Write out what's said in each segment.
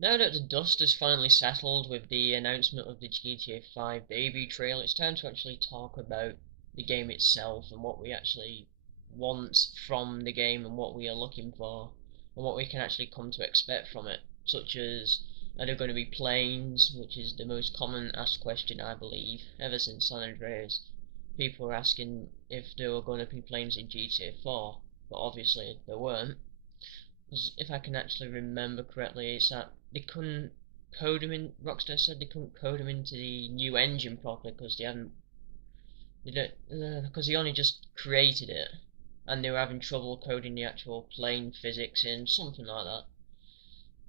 Now that the dust has finally settled with the announcement of the GTA 5 debut trailer, it's time to actually talk about the game itself and what we actually want from the game and what we are looking for and what we can actually come to expect from it, such as are there going to be planes, which is the most common asked question I believe ever since San Andreas. People were asking if there were going to be planes in GTA 4, but obviously there weren't. Because if I can actually remember correctly, it's that they couldn't code them in. Rockstar said they couldn't code them into the new engine properly because they hadn't. They don't because they only just created it, and they were having trouble coding the actual plane physics in something like that.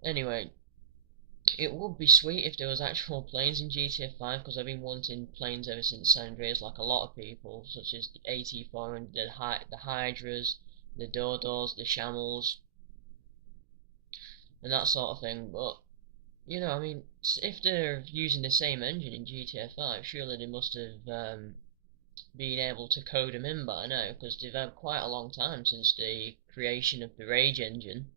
Anyway, it would be sweet if there was actual planes in GTA 5 because I've been wanting planes ever since San Andreas, like a lot of people, such as the AT400, the Hydras, the Dodos, the Shamels, and that sort of thing. But I mean, if they're using the same engine in GTA 5, surely they must have been able to code them in by now, because they've had quite a long time since the creation of the Rage engine.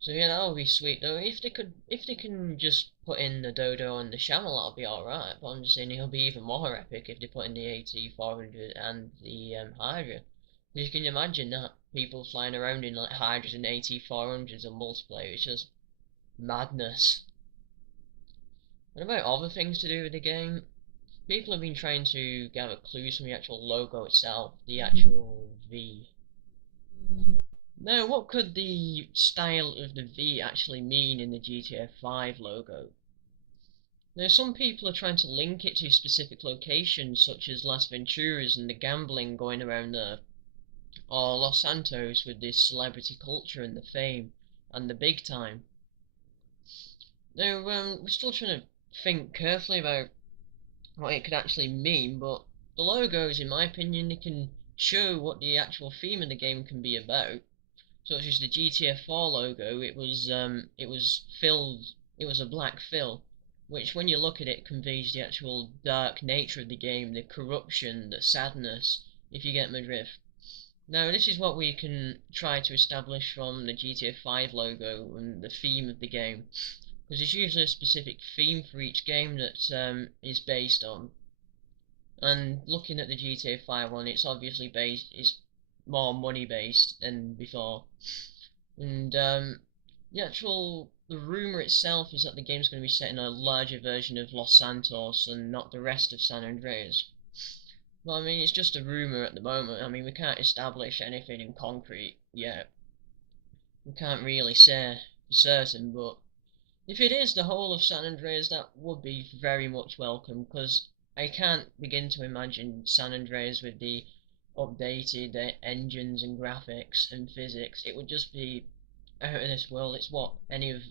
So yeah, that would be sweet though. If they can just put in the Dodo and the Shamel, that'll be alright. But I'm just saying it'll be even more epic if they put in the AT400 and the Hydra. You can imagine that people flying around in like Hydras and AT400s and multiplayer. It's just madness. What about other things to do with the game? People have been trying to gather clues from the actual logo itself, the actual V. Now, what could the style of the V actually mean in the GTA 5 logo? Now, some people are trying to link it to specific locations such as Las Venturas and the gambling going around there, or Los Santos with this celebrity culture and the fame and the big time. Now, we're still trying to think carefully about what it could actually mean, but the logos, in my opinion, they can show what the actual theme of the game can be about. Such as the GTA 4 logo, it was filled, it was a black fill, which when you look at it conveys the actual dark nature of the game, the corruption, the sadness, if you get my drift. Now, this is what we can try to establish from the GTA 5 logo and the theme of the game, because there's usually a specific theme for each game that is based on. And looking at the GTA 5 one, it's obviously it's more money based than before. And the rumor itself is that the game's going to be set in a larger version of Los Santos and not the rest of San Andreas. Well, I mean, it's just a rumor at the moment. I mean, we can't establish anything in concrete yet. We can't really say for certain, but if it is the whole of San Andreas, that would be very much welcome, because I can't begin to imagine San Andreas with the updated engines and graphics and physics. It would just be out of this world. It's what any of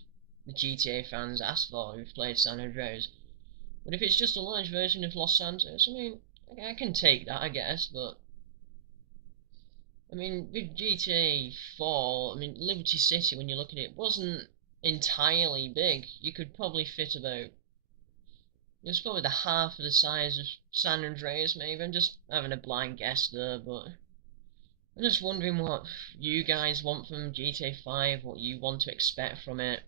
the GTA fans ask for who've played San Andreas. But if it's just a large version of Los Santos, I mean, I can take that, I guess, but I mean, with GTA 4, I mean, Liberty City, when you look at it, wasn't entirely big. You could probably fit about. It was probably the half of the size of San Andreas, maybe. I'm just having a blind guess there, but I'm just wondering what you guys want from GTA 5, what you want to expect from it.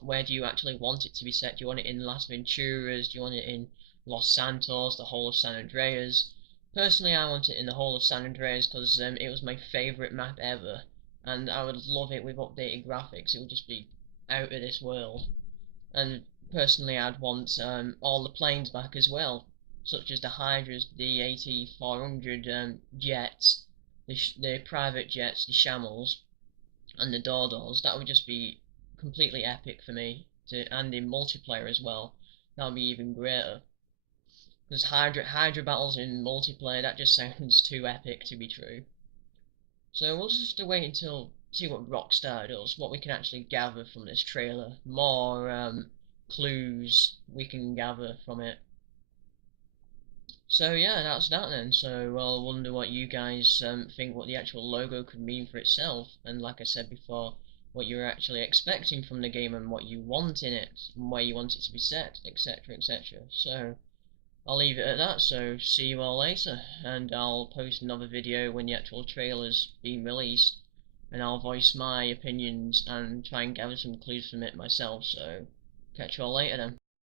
Where do you actually want it to be set? Do you want it in Las Venturas? Do you want it in Los Santos, the whole of San Andreas? Personally, I want it in the whole of San Andreas because it was my favourite map ever, and I would love it with updated graphics. It would just be out of this world. And personally, I'd want all the planes back as well, such as the Hydras, the AT400 jets, the private jets, the Shamels, and the Dodos. That would just be completely epic for me. And in multiplayer as well, that would be even greater. Because Hydra battles in multiplayer, that just sounds too epic to be true. So we'll just have to wait until see what Rockstar does, what we can actually gather from this trailer, more clues we can gather from it. So yeah, that's that then. So I'll wonder what you guys think what the actual logo could mean for itself, and like I said before, what you're actually expecting from the game and what you want in it, and where you want it to be set, etc., etc. So I'll leave it at that. So see you all later, and I'll post another video when the actual trailer's been released. and I'll voice my opinions and try and gather some clues from it myself. So catch you all later then.